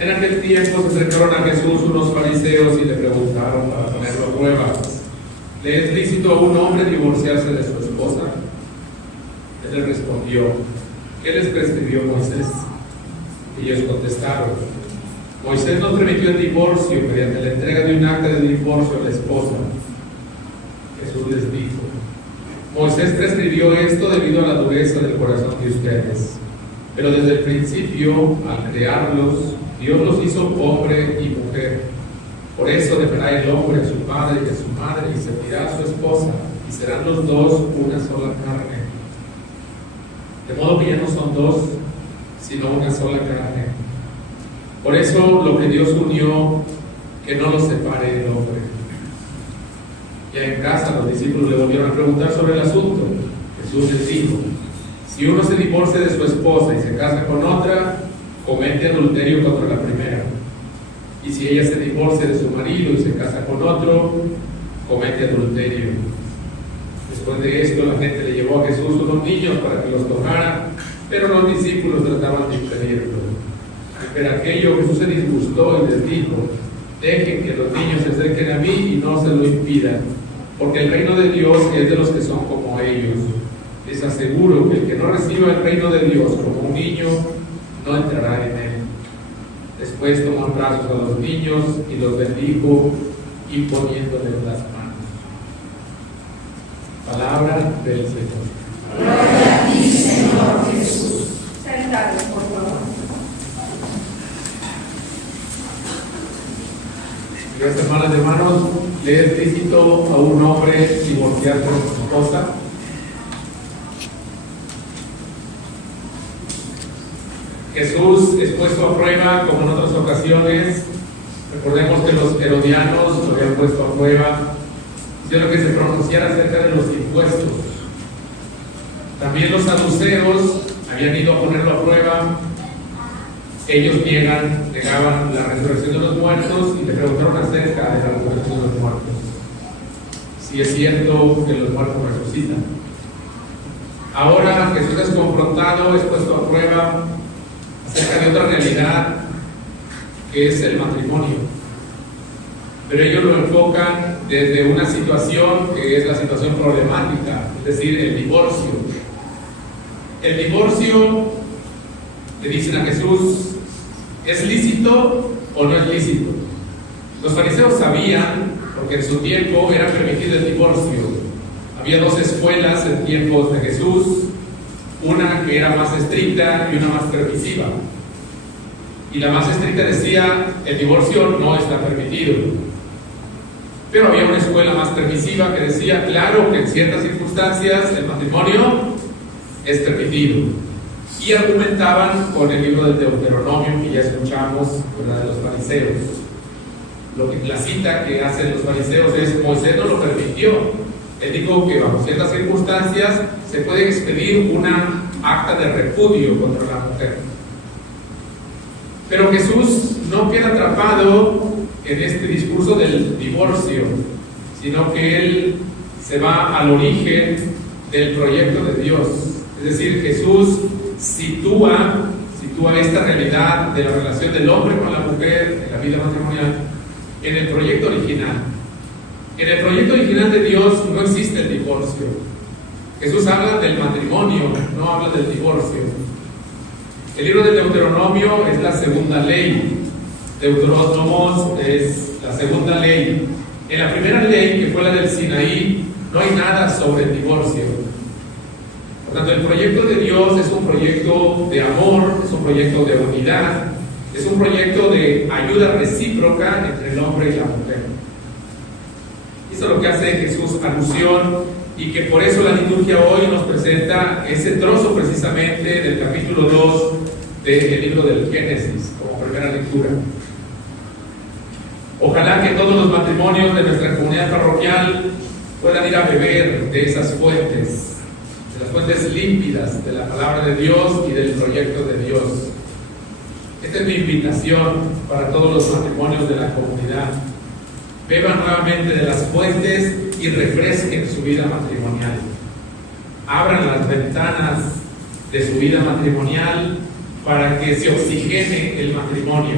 En aquel tiempo se acercaron a Jesús unos fariseos y le preguntaron para ponerlo a prueba: ¿le es lícito a un hombre divorciarse de su esposa? Él les respondió: ¿qué les prescribió Moisés? Ellos contestaron: Moisés no permitió el divorcio mediante la entrega de un acta de divorcio a la esposa. Jesús les dijo: Moisés prescribió esto debido a la dureza del corazón de ustedes. Pero desde el principio, al crearlos, Dios los hizo hombre y mujer. Por eso dejará el hombre a su padre y a su madre y se unirá a su esposa, y serán los dos una sola carne. De modo que ya no son dos, sino una sola carne. Por eso lo que Dios unió, que no lo separe el hombre. Ya en casa los discípulos le volvieron a preguntar sobre el asunto. Jesús les dijo: si uno se divorcia de su esposa y se casa con otra, comete adulterio contra la primera. Y si ella se divorcia de su marido y se casa con otro, comete adulterio. Después de esto, la gente le llevó a Jesús unos niños para que los tocara, pero los discípulos trataban de impedirlo. Pero aquello Jesús se disgustó y les dijo: dejen que los niños se acerquen a mí y no se lo impidan, porque el reino de Dios es de los que son como ellos. Les aseguro que el que no reciba el reino de Dios como un niño, no entrará en él. Después tomó en brazos a los niños y los bendijo, imponiéndoles las manos. Palabra del Señor. Gloria a ti, Señor Jesús. Sentados, por favor. Gracias, hermanas y hermanos. ¿Le es lícito a un hombre divorciarse de su esposa? Jesús es puesto a prueba como en otras ocasiones. Recordemos que los herodianos lo habían puesto a prueba, hicieron que se pronunciara acerca de los impuestos. También los saduceos habían ido a ponerlo a prueba. Ellos negaban la resurrección de los muertos y le preguntaron acerca de la resurrección de los muertos. Si es cierto que los muertos resucitan. Ahora Jesús es confrontado, es puesto a prueba acerca de otra realidad que es el matrimonio. Pero ellos lo enfocan desde una situación que es la situación problemática, es decir, el divorcio. El divorcio, le dicen a Jesús, ¿es lícito o no es lícito? Los fariseos sabían, porque en su tiempo era permitido el divorcio. Había dos escuelas en tiempos de Jesús, una que era más estricta y una más permisiva. Y la más estricta decía: el divorcio no está permitido. Pero había una escuela más permisiva que decía: claro que en ciertas circunstancias el matrimonio es permitido. Y argumentaban con el libro del Deuteronomio que ya escuchamos, ¿verdad?, de los fariseos. La cita que hacen los fariseos es: Moisés no lo permitió. Él dijo que bajo ciertas circunstancias se puede expedir una acta de repudio contra la mujer. Pero Jesús no queda atrapado en este discurso del divorcio, sino que Él se va al origen del proyecto de Dios. Es decir, Jesús sitúa esta realidad de la relación del hombre con la mujer en la vida matrimonial en el proyecto original. En el proyecto original de Dios no existe el divorcio. Jesús habla del matrimonio, no habla del divorcio. El libro de Deuteronomio es la segunda ley. Deuteronomos es la segunda ley. En la primera ley, que fue la del Sinaí, no hay nada sobre el divorcio. Por tanto, el proyecto de Dios es un proyecto de amor, es un proyecto de unidad, es un proyecto de ayuda recíproca entre el hombre y la mujer. Eso es lo que hace Jesús alusión, y que por eso la liturgia hoy nos presenta ese trozo precisamente del capítulo 2 del libro del Génesis como primera lectura. Ojalá que todos los matrimonios de nuestra comunidad parroquial puedan ir a beber de esas fuentes, de las fuentes límpidas de la palabra de Dios y del proyecto de Dios. Esta es mi invitación para todos los matrimonios de la comunidad. Beban nuevamente de las fuentes y refresquen su vida matrimonial. Abran las ventanas de su vida matrimonial para que se oxigene el matrimonio.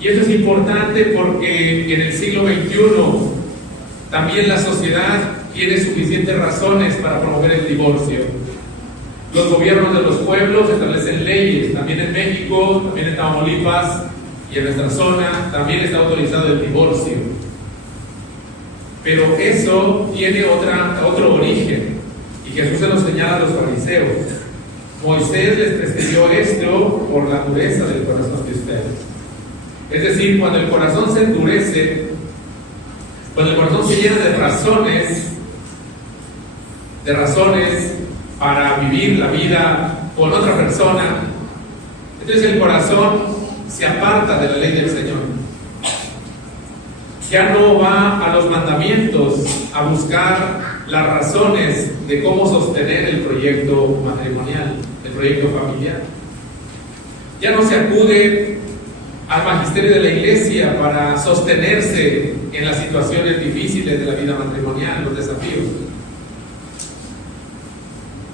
Y esto es importante porque en el siglo XXI también la sociedad tiene suficientes razones para promover el divorcio. Los gobiernos de los pueblos establecen leyes, también en México, también en Tamaulipas y en nuestra zona también está autorizado el divorcio. Pero eso tiene otro origen, y Jesús se lo señala a los fariseos. Moisés les prescribió esto por la dureza del corazón de ustedes. Es decir, cuando el corazón se endurece, cuando el corazón se llena de razones para vivir la vida con otra persona, entonces el corazón se aparta de la ley del Señor. Ya no va a los mandamientos a buscar las razones de cómo sostener el proyecto matrimonial, el proyecto familiar. Ya no se acude al magisterio de la iglesia para sostenerse en las situaciones difíciles de la vida matrimonial, los desafíos.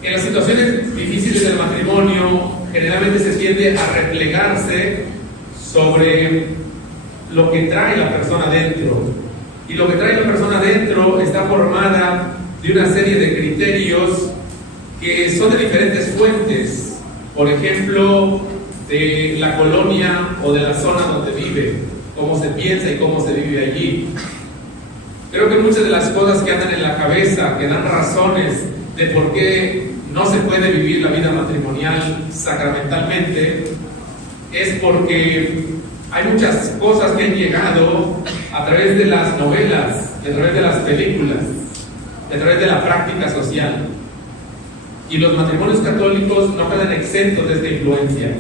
En las situaciones difíciles del matrimonio, generalmente se tiende a replegarse sobre lo que trae la persona dentro. Y lo que trae la persona dentro está formada de una serie de criterios que son de diferentes fuentes. Por ejemplo, de la colonia o de la zona donde vive, cómo se piensa y cómo se vive allí. Creo que muchas de las cosas que andan en la cabeza, que dan razones de por qué no se puede vivir la vida matrimonial sacramentalmente, es porque hay muchas cosas que han llegado a través de las novelas, a través de las películas, a través de la práctica social. Y los matrimonios católicos no quedan exentos de esta influencia.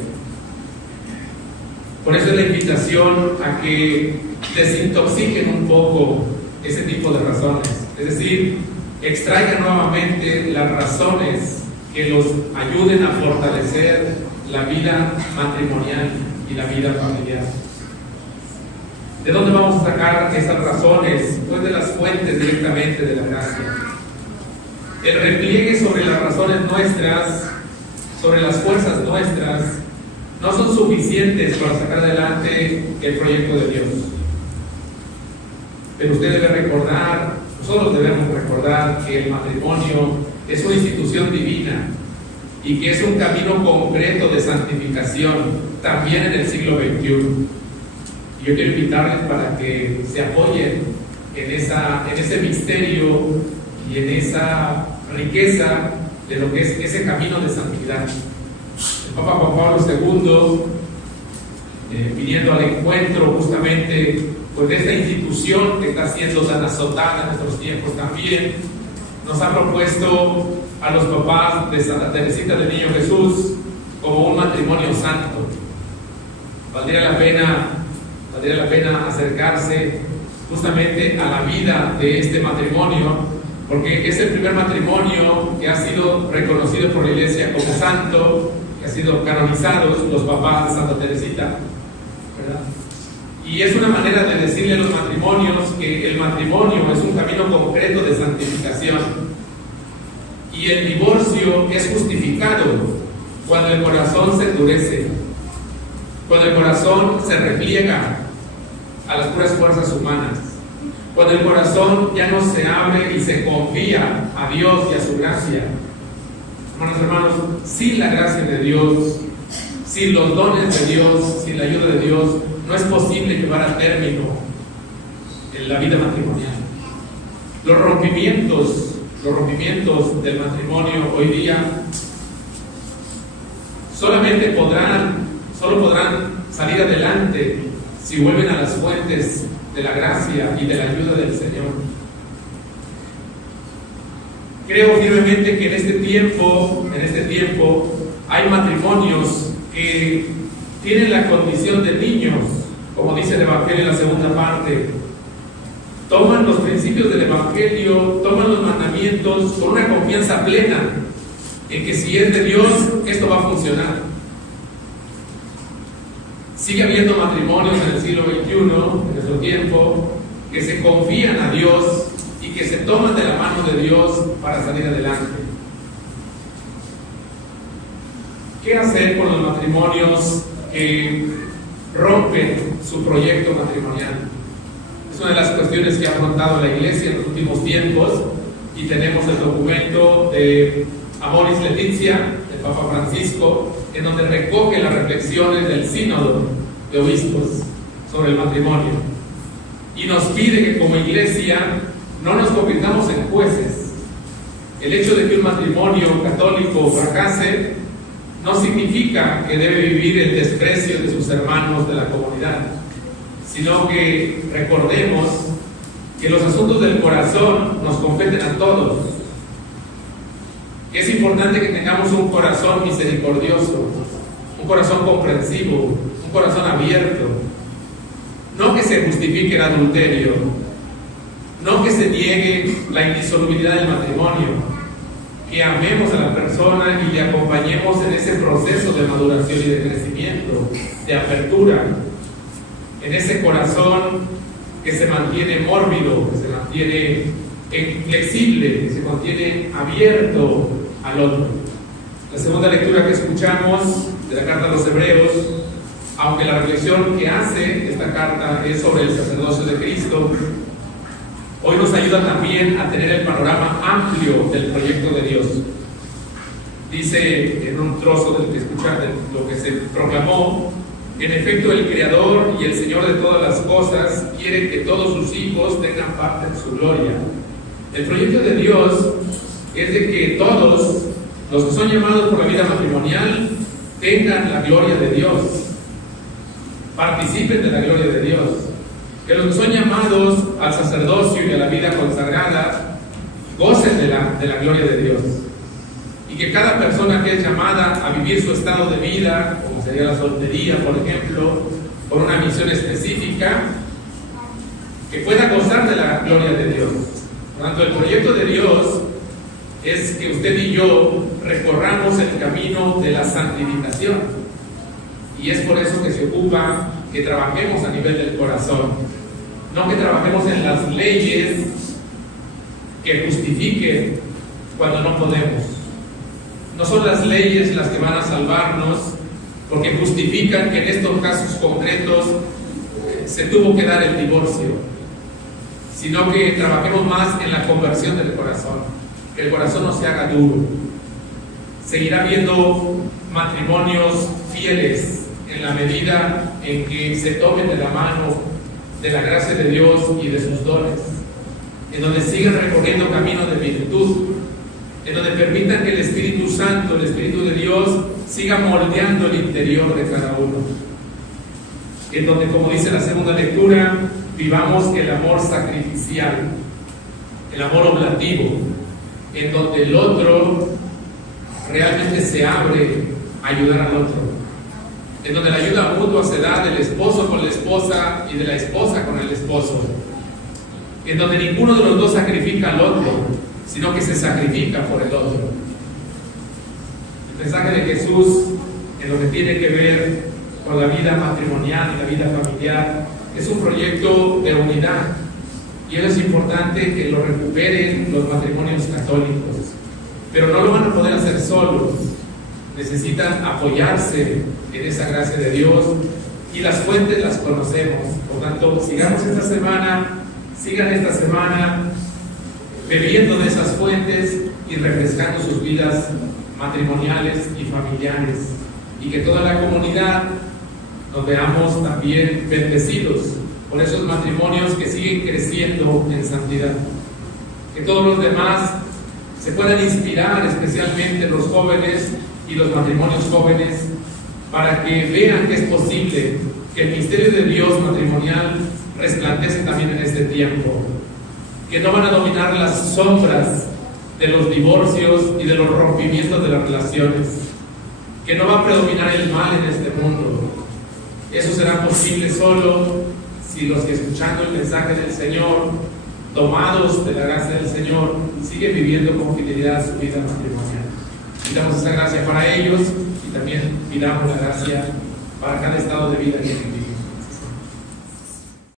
Por eso es la invitación a que desintoxiquen un poco ese tipo de razones. Es decir, extraigan nuevamente las razones que los ayuden a fortalecer la vida matrimonial y la vida familiar. ¿De dónde vamos a sacar esas razones? Pues de las fuentes directamente de la gracia. El repliegue sobre las razones nuestras, sobre las fuerzas nuestras, no son suficientes para sacar adelante el proyecto de Dios. Pero usted debe recordar, nosotros debemos recordar que el matrimonio es una institución divina y que es un camino concreto de santificación, también en el siglo XXI. Y yo quiero invitarles para que se apoyen en ese misterio y en esa riqueza de lo que es ese camino de santidad. El Papa Juan Pablo II, viniendo al encuentro justamente pues, de esta institución que está siendo tan azotada en nuestros tiempos también, nos ha propuesto a los papás de Santa Teresita del Niño Jesús como un matrimonio santo. Valdría la pena acercarse justamente a la vida de este matrimonio, porque es el primer matrimonio que ha sido reconocido por la Iglesia como santo, que ha sido canonizados los papás de Santa Teresita, ¿verdad? Y es una manera de decirle a los matrimonios que el matrimonio es un camino concreto de santificación. Y el divorcio es justificado cuando el corazón se endurece, cuando el corazón se repliega a las puras fuerzas humanas, cuando el corazón ya no se abre y se confía a Dios y a su gracia. Hermanos, sin la gracia de Dios, sin los dones de Dios, sin la ayuda de Dios, no es posible llevar a término en la vida matrimonial. Los rompimientos del matrimonio hoy día solo podrán salir adelante si vuelven a las fuentes de la gracia y de la ayuda del Señor. Creo firmemente que en este tiempo hay matrimonios que tienen la condición de niños, como dice el Evangelio en la segunda parte. Toman los principios del Evangelio, toman los mandamientos con una confianza plena en que si es de Dios, esto va a funcionar. Sigue habiendo matrimonios en el siglo XXI, en nuestro tiempo, que se confían a Dios y que se toman de la mano de Dios para salir adelante. ¿Qué hacer con los matrimonios que rompen su proyecto matrimonial? Es una de las cuestiones que ha afrontado la Iglesia en los últimos tiempos, y tenemos el documento de Amoris Laetitia, del Papa Francisco, en donde recoge las reflexiones del Sínodo de Obispos sobre el matrimonio, y nos pide que como Iglesia no nos convirtamos en jueces. El hecho de que un matrimonio católico fracase no significa que debe vivir el desprecio de sus hermanos de la comunidad, sino que recordemos que los asuntos del corazón nos competen a todos. Es importante que tengamos un corazón misericordioso, un corazón comprensivo, un corazón abierto. No que se justifique el adulterio, no que se niegue la indisolubilidad del matrimonio, que amemos a la persona y le acompañemos en ese proceso de maduración y de crecimiento, de apertura, en ese corazón que se mantiene mórbido, que se mantiene flexible, que se mantiene abierto al otro. La segunda lectura que escuchamos de la carta a los Hebreos, aunque la reflexión que hace esta carta es sobre el sacerdocio de Cristo, hoy nos ayuda también a tener el panorama amplio del proyecto de Dios. Dice en un trozo del que escuchar de lo que se proclamó: en efecto, el Creador y el Señor de todas las cosas quiere que todos sus hijos tengan parte en su gloria. El proyecto de Dios es de que todos los que son llamados por la vida matrimonial tengan la gloria de Dios, participen de la gloria de Dios, que los que son llamados al sacerdocio y a la vida consagrada gocen de la gloria de Dios, y que cada persona que es llamada a vivir su estado de vida, como sería la soltería, por ejemplo, por una misión específica, que pueda gozar de la gloria de Dios. Por tanto, el proyecto de Dios es que usted y yo recorramos el camino de la santificación, y es por eso que se ocupa que trabajemos a nivel del corazón, no que trabajemos en las leyes que justifiquen cuando no podemos. No son las leyes las que van a salvarnos, porque justifican que en estos casos concretos se tuvo que dar el divorcio, sino que trabajemos más en la conversión del corazón, que el corazón no se haga duro. Seguirá habiendo matrimonios fieles en la medida en que se tomen de la mano de la gracia de Dios y de sus dones, en donde sigan recorriendo caminos de virtud, en donde permitan que el Espíritu Santo, el Espíritu de Dios, siga moldeando el interior de cada uno, en donde, como dice la segunda lectura, vivamos el amor sacrificial, el amor oblativo, en donde el otro realmente se abre a ayudar al otro, en donde la ayuda mutua se da del esposo con la esposa y de la esposa con el esposo, en donde ninguno de los dos sacrifica al otro, sino que se sacrifica por el otro. El mensaje de Jesús en lo que tiene que ver con la vida matrimonial y la vida familiar es un proyecto de unidad, y eso es importante que lo recuperen los matrimonios católicos, pero no lo van a poder hacer solos. Necesitan apoyarse en esa gracia de Dios, y las fuentes las conocemos. Por tanto, sigan esta semana bebiendo de esas fuentes y refrescando sus vidas matrimoniales y familiares, y que toda la comunidad nos veamos también bendecidos por esos matrimonios que siguen creciendo en santidad, que todos los demás se puedan inspirar, especialmente los jóvenes y los matrimonios jóvenes, para que vean que es posible que el misterio de Dios matrimonial resplandece también en este tiempo, que no van a dominar las sombras de los divorcios y de los rompimientos de las relaciones, que no va a predominar el mal en este mundo. Eso será posible solo si los que, escuchando el mensaje del Señor, tomados de la gracia del Señor, siguen viviendo con fidelidad su vida matrimonial. Pidamos esa gracia para ellos, y también pidamos la gracia para cada estado de vida que